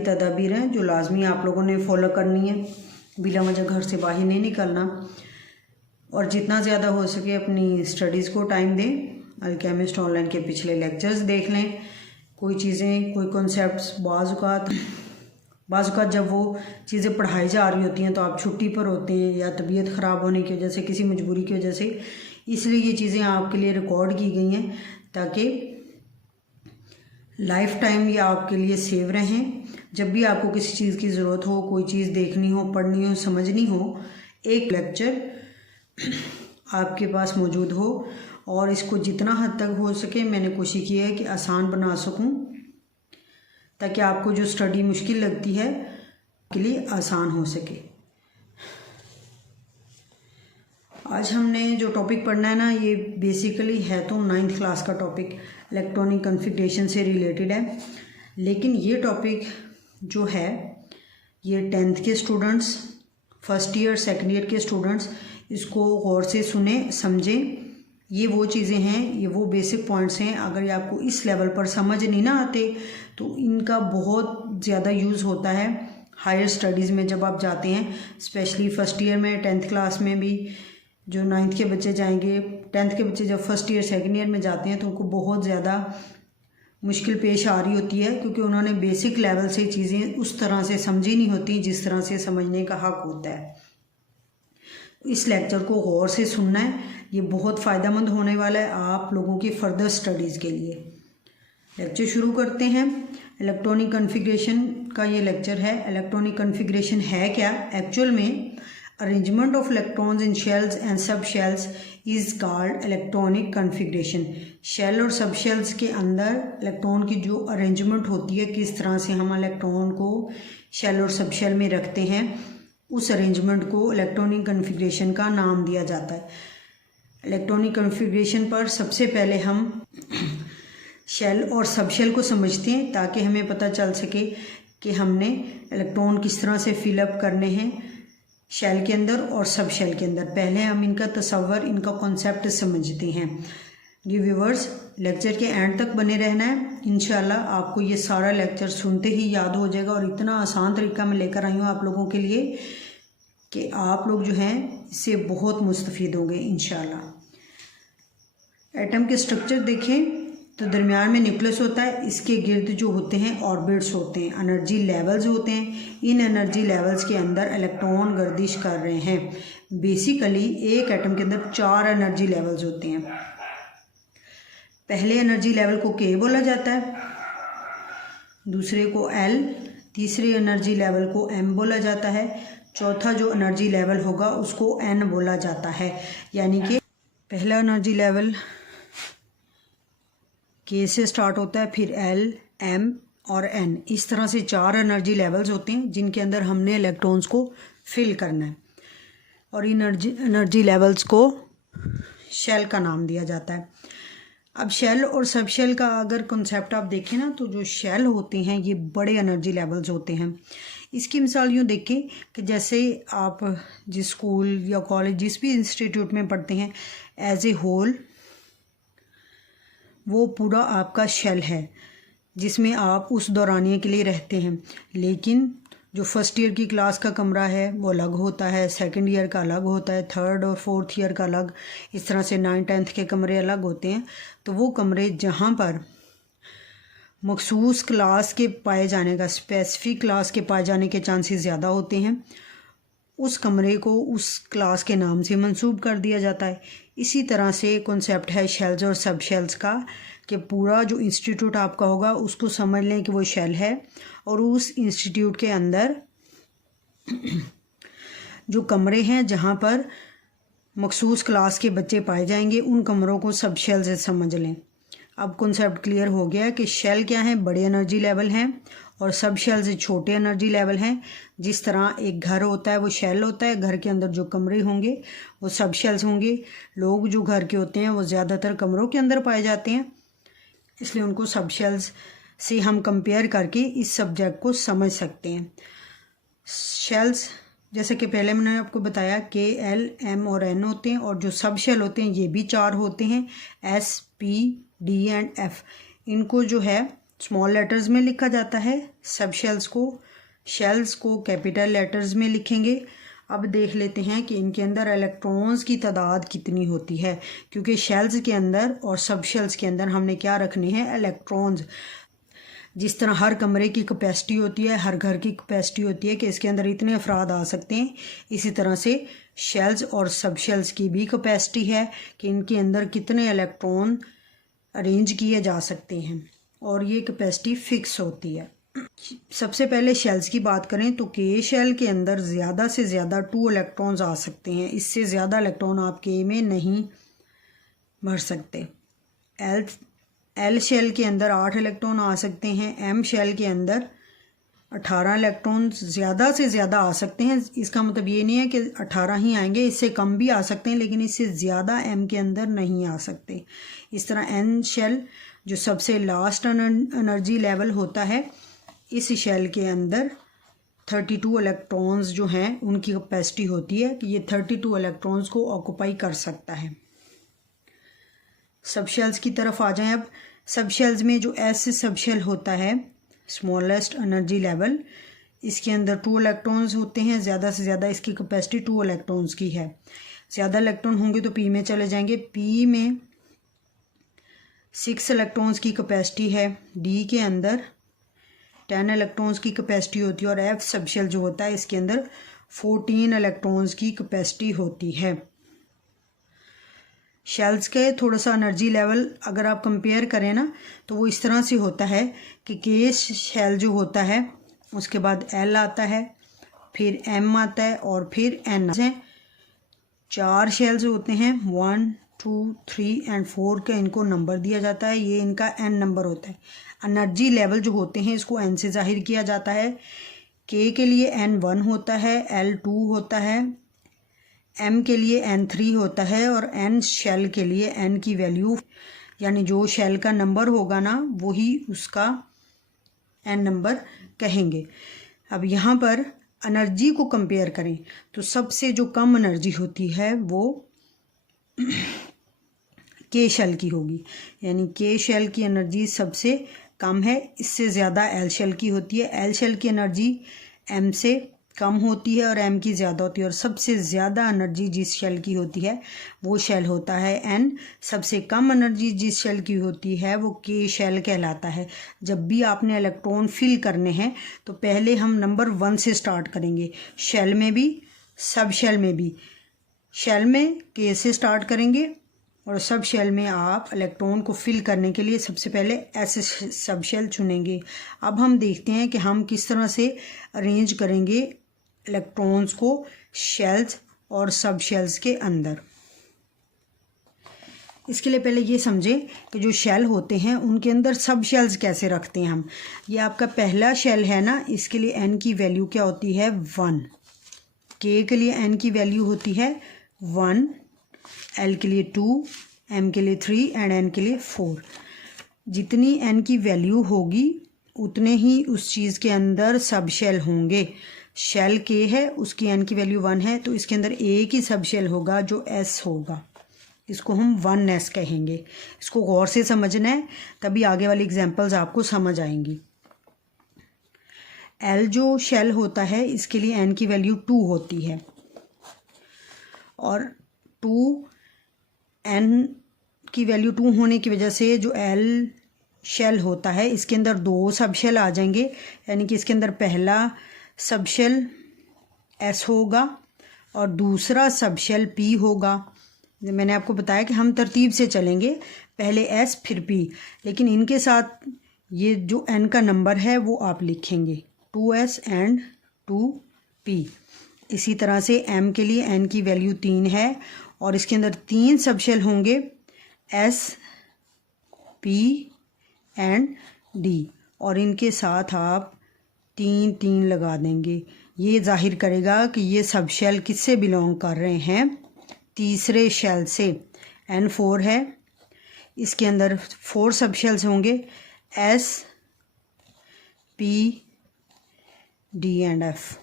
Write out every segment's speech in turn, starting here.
तदाबीर हैं जो लाजमी आप लोगों ने फॉलो करनी है। बिला वजह घर से बाहर नहीं निकलना और जितना ज़्यादा हो सके अपनी स्टडीज़ को टाइम दें। अल्केमिस्ट ऑनलाइन के पिछले लेक्चर्स देख लें। कोई चीज़ें, कोई कॉन्सेप्ट्स बाज़ जब वो चीज़ें पढ़ाई जा रही होती हैं तो आप छुट्टी पर होते हैं या तबीयत ख़राब होने की वजह से, किसी मजबूरी की वजह से, इसलिए ये चीज़ें आपके लिए रिकॉर्ड की गई हैं ताकि लाइफ टाइम ये आपके लिए सेव रहें। जब भी आपको किसी चीज़ की ज़रूरत हो, कोई चीज़ देखनी हो, पढ़नी हो, समझनी हो, एक लेक्चर आपके पास मौजूद हो। और इसको जितना हद तक हो सके मैंने कोशिश की है कि आसान बना सकूं ताकि आपको जो स्टडी मुश्किल लगती है के लिए आसान हो सके। आज हमने जो टॉपिक पढ़ना है ना, ये बेसिकली है तो 9th क्लास का टॉपिक, इलेक्ट्रॉनिक कॉन्फ़िगरेशन से रिलेटेड है। लेकिन ये टॉपिक जो है ये 10th के students, first year, second year के स्टूडेंट्स इसको गौर से सुने, समझें। ये वो चीज़ें हैं, ये वो बेसिक पॉइंट्स हैं। अगर ये आपको इस लेवल पर समझ नहीं ना आते तो इनका बहुत ज़्यादा यूज़ होता है हायर स्टडीज़ में जब आप जाते हैं, स्पेशली फर्स्ट ईयर में, 10th क्लास में भी। जो 9th के बच्चे जाएंगे, 10th के बच्चे जब फर्स्ट ईयर सेकंड ईयर में जाते हैं तो उनको बहुत ज़्यादा मुश्किल पेश आ रही होती है क्योंकि उन्होंने बेसिक लेवल से चीज़ें उस तरह से समझी नहीं होती जिस तरह से समझने का हक होता है। इस लेक्चर को गौर से सुनना है, ये बहुत फ़ायदेमंद होने वाला है आप लोगों की फर्दर स्टडीज़ के लिए। लेक्चर शुरू करते हैं। इलेक्ट्रॉनिक कॉन्फ़िगरेशन का ये लेक्चर है। इलेक्ट्रॉनिक कॉन्फ़िगरेशन है क्या? एक्चुअल में arrangement of electrons in shells and sub shells is called electronic configuration. Shell और सब शेल्स के अंदर इलेक्ट्रॉन की जो अरेंजमेंट होती है, किस तरह से हम इलेक्ट्रॉन को शेल और सब शेल में रखते हैं, उस अरेंजमेंट को इलेक्ट्रॉनिक कॉन्फ़िगरेशन का नाम दिया जाता है। इलेक्ट्रॉनिक कॉन्फ़िगरेशन पर सबसे पहले हम शेल और सब शेल को समझते हैं ताकि हमें पता चल सके कि हमने इलेक्ट्रॉन किस तरह से फिलअप करने हैं शेल के अंदर और सब शेल के अंदर। पहले हम इनका तसव्वुर, इनका कॉन्सेप्ट समझते हैं। जी व्यूअर्स, लेक्चर के एंड तक बने रहना है। इंशाल्लाह आपको ये सारा लेक्चर सुनते ही याद हो जाएगा और इतना आसान तरीका मैं लेकर आई हूँ आप लोगों के लिए कि आप लोग जो हैं इससे बहुत मुस्तफ़ीद होंगे इंशाल्लाह। एटम के स्ट्रक्चर देखें तो दरमियान में न्यूक्लियस होता है, इसके गिर्द जो होते हैं ऑर्बिट्स होते हैं, एनर्जी लेवल्स होते हैं। इन एनर्जी लेवल्स के अंदर इलेक्ट्रॉन गर्दिश कर रहे हैं। बेसिकली एक एटम के अंदर 4 एनर्जी लेवल्स होते हैं। पहले एनर्जी लेवल को K बोला जाता है, दूसरे को L, तीसरे एनर्जी लेवल को M बोला जाता है, चौथा जो एनर्जी लेवल होगा उसको N बोला जाता है। यानी कि पहला एनर्जी लेवल K से स्टार्ट होता है, फिर L, M और N। इस तरह से 4 एनर्जी लेवल्स होते हैं जिनके अंदर हमने इलेक्ट्रॉन्स को फिल करना है और इन एनर्जी लेवल्स को शेल का नाम दिया जाता है। अब शेल और सब शेल का अगर कॉन्सेप्ट आप देखें ना, तो जो शेल होते हैं ये बड़े एनर्जी लेवल्स होते हैं। इसकी मिसाल यूँ देखें कि जैसे आप जिस स्कूल या कॉलेज, जिस भी इंस्टीट्यूट में पढ़ते हैं, एज ए होल वो पूरा आपका शेल है जिसमें आप उस दौरानिए के लिए रहते हैं। लेकिन जो फर्स्ट ईयर की क्लास का कमरा है वो अलग होता है, सेकंड ईयर का अलग होता है, थर्ड और फोर्थ ईयर का अलग, इस तरह से 9th 10th के कमरे अलग होते हैं। तो वो कमरे जहाँ पर मखसूस क्लास के पाए जाने का, स्पेसिफिक क्लास के पाए जाने के चांसेस ज़्यादा होते हैं, उस कमरे को उस क्लास के नाम से मंसूब कर दिया जाता है। इसी तरह से कॉन्सेप्ट है शेल्स और सब शेल्स का कि पूरा जो इंस्टीट्यूट आपका होगा उसको समझ लें कि वो शेल है और उस इंस्टीट्यूट के अंदर जो कमरे हैं जहाँ पर मखसूस क्लास के बच्चे पाए जाएंगे उन कमरों को सब शेल से समझ लें। अब कॉन्सेप्ट क्लियर हो गया कि शेल क्या है, बड़े एनर्जी लेवल हैं, और सब शेल से छोटे एनर्जी लेवल हैं। जिस तरह एक घर होता है वो शेल होता है, घर के अंदर जो कमरे होंगे वो सब शेल्स होंगे। लोग जो घर के होते हैं वो ज़्यादातर कमरों के अंदर पाए जाते हैं, इसलिए उनको सब शेल्स से हम कंपेयर करके इस सब्जेक्ट को समझ सकते हैं। शेल्स जैसे कि पहले मैंने आपको बताया K, L, M और N होते हैं, और जो सब शेल होते हैं ये भी 4 होते हैं, S, P, D and F। इनको जो है स्मॉल लेटर्स में लिखा जाता है, सब शेल्स को कैपिटल लेटर्स में लिखेंगे। अब देख लेते हैं कि इनके अंदर इलेक्ट्रॉन्स की तादाद कितनी होती है, क्योंकि शेल्स के अंदर और सब शेल्स के अंदर हमने क्या रखने हैं, इलेक्ट्रॉन्स। जिस तरह हर कमरे की कैपेसिटी होती है, हर घर की कैपेसिटी होती है कि इसके अंदर इतने अफराद आ सकते हैं, इसी तरह से शेल्स और सब शेल्स की भी कैपेसिटी है कि इनके अंदर कितने इलेक्ट्रॉन अरेंज किए जा सकते हैं, और ये कैपेसिटी फिक्स होती है। सबसे पहले शेल्स की बात करें तो के शेल के अंदर ज़्यादा से ज़्यादा 2 इलेक्ट्रॉन्स आ सकते हैं, इससे ज़्यादा इलेक्ट्रॉन आप के में नहीं भर सकते। एल शेल के अंदर 8 इलेक्ट्रॉन आ सकते हैं, एम शेल के अंदर 18 इलेक्ट्रॉन ज़्यादा से ज़्यादा आ सकते हैं। इसका मतलब ये नहीं है कि 18 ही आएंगे, इससे कम भी आ सकते हैं, लेकिन इससे ज़्यादा एम के अंदर नहीं आ सकते। इस तरह एन शेल जो सबसे लास्ट एनर्जी लेवल होता है, इस शेल के अंदर 32 इलेक्ट्रॉन्स जो हैं उनकी कैपेसिटी होती है कि ये 32 इलेक्ट्रॉन्स को ऑक्यूपाई कर सकता है। सब शेल्स की तरफ आ जाएं। अब सब शेल्स में जो एस सब शेल होता है, स्मॉलेस्ट एनर्जी लेवल, इसके अंदर 2 इलेक्ट्रॉन्स होते हैं, ज़्यादा से ज़्यादा इसकी कैपेसिटी 2 इलेक्ट्रॉन्स की है। ज़्यादा इलेक्ट्रॉन होंगे तो पी में चले जाएंगे, पी में 6 इलेक्ट्रॉन्स की कैपेसिटी है, डी के अंदर 10 इलेक्ट्रॉन्स की कैपेसिटी होती है, और एफ सब शेल जो होता है इसके अंदर 14 इलेक्ट्रॉन्स की कैपेसिटी होती है। शेल्स के थोड़ा सा एनर्जी लेवल अगर आप कंपेयर करें ना, तो वो इस तरह से होता है कि के शेल जो होता है उसके बाद एल आता है, फिर एम आता है, और फिर एन है। 4 शेल्स होते हैं, 1 2 3 एंड 4 का इनको नंबर दिया जाता है, ये इनका एन नंबर होता है। एनर्जी लेवल जो होते हैं इसको एन से जाहिर किया जाता है। के लिए N1 होता है, L2 होता है, M के लिए N3 होता है, और N शेल के लिए N की वैल्यू, यानी जो शेल का नंबर होगा ना वही उसका N नंबर कहेंगे। अब यहाँ पर एनर्जी को कंपेयर करें तो सबसे जो कम एनर्जी होती है वो के शेल की होगी, यानी के शेल की एनर्जी सबसे कम है, इससे ज़्यादा एल शेल की होती है। एल शेल की एनर्जी एम से कम होती है और एम की ज़्यादा होती है, और सबसे ज़्यादा एनर्जी जिस शेल की होती है वो शेल होता है एन। सबसे कम एनर्जी जिस शेल की होती है वो के शेल कहलाता है। जब भी आपने इलेक्ट्रॉन फिल करने हैं तो पहले हम नंबर 1 से स्टार्ट करेंगे, शेल में भी सब शेल में भी। शेल में के से स्टार्ट करेंगे, और सब शेल में आप इलेक्ट्रॉन को फिल करने के लिए सबसे पहले ऐसे सब शेल चुनेंगे। अब हम देखते हैं कि हम किस तरह से अरेंज करेंगे इलेक्ट्रॉन्स को शेल्स और सब शेल्स के अंदर। इसके लिए पहले ये समझें कि जो शेल होते हैं उनके अंदर सब शेल्स कैसे रखते हैं हम। ये आपका पहला शेल है ना, इसके लिए एन की वैल्यू क्या होती है 1, के लिए एन की वैल्यू होती है 1, एल के लिए 2, एम के लिए 3 एंड एन के लिए 4। जितनी एन की वैल्यू होगी उतने ही उस चीज़ के अंदर सब शेल होंगे। शेल के है, उसकी एन की वैल्यू 1 है, तो इसके अंदर एक ही सब शेल होगा जो एस होगा, इसको हम 1s कहेंगे। इसको गौर से समझना है, तभी आगे वाली एग्जांपल्स आपको समझ आएंगी। एल जो शेल होता है इसके लिए एन की वैल्यू 2 होती है, और 2 एन की वैल्यू 2 होने की वजह से जो एल शेल होता है इसके अंदर 2 सब शेल आ जाएंगे, यानी कि इसके अंदर पहला सब शेल एस होगा और दूसरा सब शेल पी होगा। मैंने आपको बताया कि हम तरतीब से चलेंगे, पहले एस फिर पी, लेकिन इनके साथ ये जो एन का नंबर है वो आप लिखेंगे 2s एंड 2p। इसी तरह से एम के लिए एन की वैल्यू 3 है, और इसके अंदर 3 सब शेल होंगे, एस पी एंड डी, और इनके साथ आप 3 लगा देंगे। ये जाहिर करेगा कि ये सब शेल किससे बिलोंग कर रहे हैं, तीसरे शेल से। N4 है, इसके अंदर 4 सब शेल्स होंगे, S P D and F,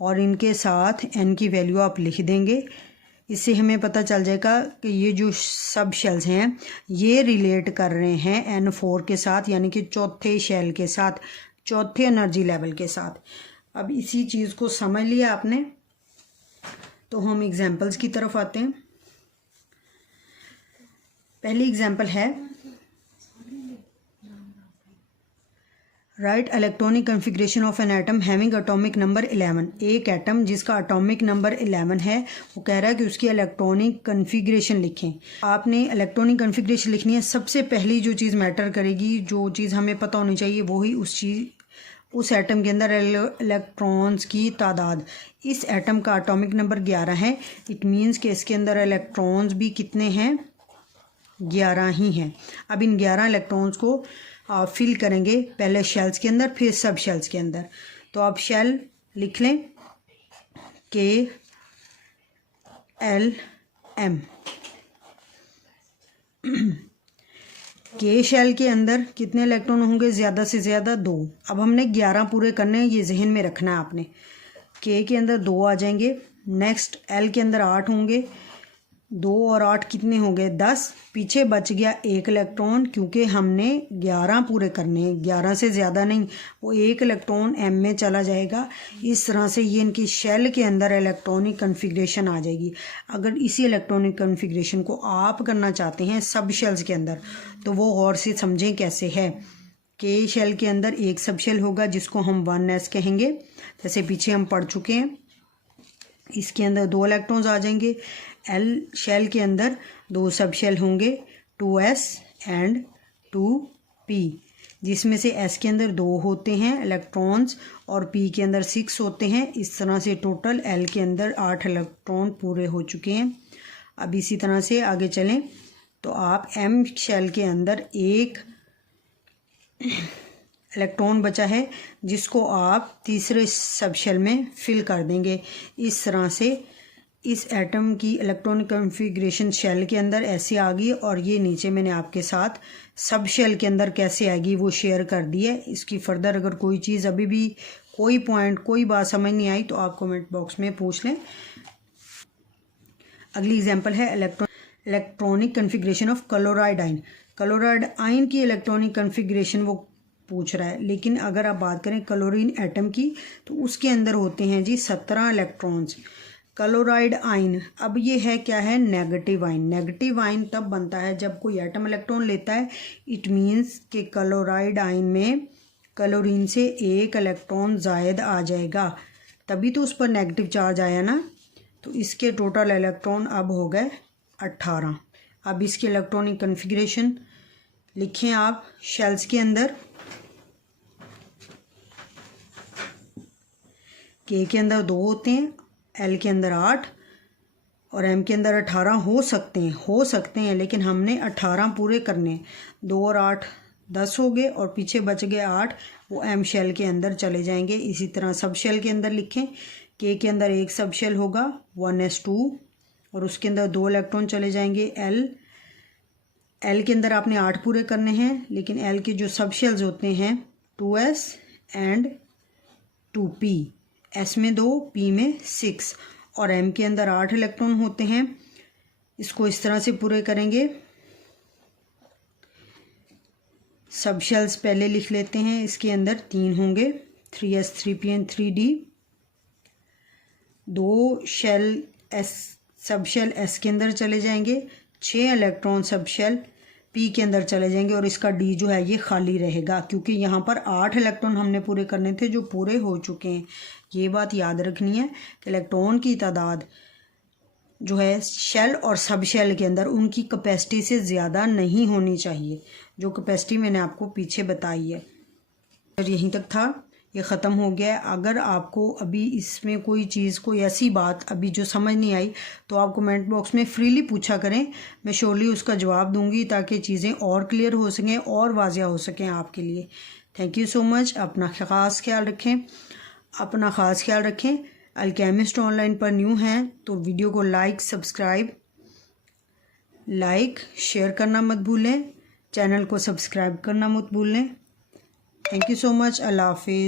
और इनके साथ एन की वैल्यू आप लिख देंगे। इससे हमें पता चल जाएगा कि ये जो सब शेल्स हैं ये रिलेट कर रहे हैं N4 के साथ, यानी कि चौथे शेल के साथ, चौथे एनर्जी लेवल के साथ। अब इसी चीज़ को समझ लिया आपने, तो हम एग्जांपल्स की तरफ आते हैं। पहली एग्जांपल है right electronic configuration of an atom having atomic number 11। एक एटम जिसका एटॉमिक नंबर 11 है, वो कह रहा है कि उसकी इलेक्ट्रॉनिक कन्फिग्रेशन लिखें। आपने इलेक्ट्रॉनिक कन्फिग्रेशन लिखनी है। सबसे पहली जो चीज़ मैटर करेगी, जो चीज़ हमें पता होनी चाहिए, वो ही उस एटम के अंदर इलेक्ट्रॉन्स की तादाद। इस एटम का एटॉमिक नंबर 11 है। इट मीन्स कि इसके अंदर इलेक्ट्रॉन्स भी कितने हैं? 11 ही हैं। अब इन 11 इलेक्ट्रॉन्स को आप फिल करेंगे, पहले शेल्स के अंदर, फिर सब शेल्स के अंदर। तो आप शेल लिख लें KLM। के शेल के अंदर कितने इलेक्ट्रॉन होंगे? ज़्यादा से ज़्यादा 2। अब हमने 11 पूरे करने हैं, ये जहन में रखना है आपने। के अंदर 2 आ जाएंगे। नेक्स्ट एल के अंदर 8 होंगे। 2 और 8 कितने हो गए? 10। पीछे बच गया 1 इलेक्ट्रॉन, क्योंकि हमने 11 पूरे करने हैं, 11 से ज़्यादा नहीं। वो 1 इलेक्ट्रॉन एम में चला जाएगा। इस तरह से ये इनकी शेल के अंदर इलेक्ट्रॉनिक कन्फिग्रेशन आ जाएगी। अगर इसी इलेक्ट्रॉनिक कन्फिग्रेशन को आप करना चाहते हैं सब शेल्स के अंदर, तो वो गौर से समझें कैसे है। के शेल के अंदर एक सब शेल होगा जिसको हम 1s कहेंगे, जैसे पीछे हम पढ़ चुके हैं। इसके अंदर 2 इलेक्ट्रॉन्स आ जाएंगे। एल शेल के अंदर 2 सब शेल होंगे, 2s एंड 2p, जिसमें से s के अंदर 2 होते हैं इलेक्ट्रॉन्स और p के अंदर 6 होते हैं। इस तरह से टोटल l के अंदर 8 इलेक्ट्रॉन पूरे हो चुके हैं। अब इसी तरह से आगे चलें तो आप m शेल के अंदर 1 इलेक्ट्रॉन बचा है, जिसको आप तीसरे सब शेल में फिल कर देंगे। इस तरह से इस एटम की इलेक्ट्रॉनिक कन्फिग्रेशन शेल के अंदर ऐसे आ गई, और ये नीचे मैंने आपके साथ सब शेल के अंदर कैसे आएगी वो शेयर कर दी है। इसकी फर्दर अगर कोई चीज़, अभी भी कोई पॉइंट, कोई बात समझ नहीं आई, तो आप कमेंट बॉक्स में पूछ लें। अगली एग्जांपल है electronic configuration of chloride ion. Chloride ion की इलेक्ट्रॉनिक कन्फिग्रेशन वो पूछ रहा है। लेकिन अगर आप बात करें क्लोरीन एटम की, तो उसके अंदर होते हैं जी 17 इलेक्ट्रॉन्स। क्लोराइड आयन, अब ये है क्या है? Negative ion. नेगेटिव आयन तब बनता है जब कोई एटम इलेक्ट्रॉन लेता है। इट मीन्स कि क्लोराइड आयन में क्लोरीन से 1 इलेक्ट्रॉन जायद आ जाएगा, तभी तो उस पर नेगेटिव चार्ज आया ना। तो इसके टोटल इलेक्ट्रॉन अब हो गए 18। अब इसकी इलेक्ट्रॉनिक कन्फिग्रेशन लिखें आप शेल्स के अंदर। के अंदर 2 होते हैं, एल के अंदर 8 और एम के अंदर 18 हो सकते हैं, लेकिन हमने 18 पूरे करने। 2 और 8 10 हो गए, और पीछे बच गए 8, वो एम शेल के अंदर चले जाएंगे। इसी तरह सब शेल के अंदर लिखें। के अंदर 1 सब शेल होगा 1s2, और उसके अंदर 2 इलेक्ट्रॉन चले जाएंगे। एल के अंदर आपने 8 पूरे करने हैं, लेकिन एल के जो सब शेल्स होते हैं 2s एंड 2p, s में 2, p में 6, और m के अंदर 8 इलेक्ट्रॉन होते हैं। इसको इस तरह से पूरे करेंगे। सब शेल्स पहले लिख लेते हैं। इसके अंदर 3 होंगे, 3s 3p and 3d। 2 shell sub shell s के अंदर चले जाएंगे। 6 इलेक्ट्रॉन सब शेल p के अंदर चले जाएंगे, और इसका d जो है ये खाली रहेगा, क्योंकि यहाँ पर 8 इलेक्ट्रॉन हमने पूरे करने थे जो पूरे हो चुके हैं। ये बात याद रखनी है कि इलेक्ट्रॉन की तादाद जो है शेल और सब शेल के अंदर उनकी कैपेसिटी से ज़्यादा नहीं होनी चाहिए, जो कैपेसिटी मैंने आपको पीछे बताई है। और यहीं तक था, ये ख़त्म हो गया है। अगर आपको अभी इसमें कोई चीज़, कोई ऐसी बात अभी जो समझ नहीं आई, तो आप कमेंट बॉक्स में फ्रीली पूछा करें, मैं श्योरली उसका जवाब दूंगी, ताकि चीज़ें और क्लियर हो सकें और वाज़िया हो सकें आपके लिए। Thank you so much. अपना ख़ास ख्याल रखें। अल्केमिस्ट ऑनलाइन पर न्यू हैं तो वीडियो को लाइक शेयर करना मत भूलें, चैनल को सब्सक्राइब करना मत भूलें। Thank you so much. अल्लाह हाफिज़।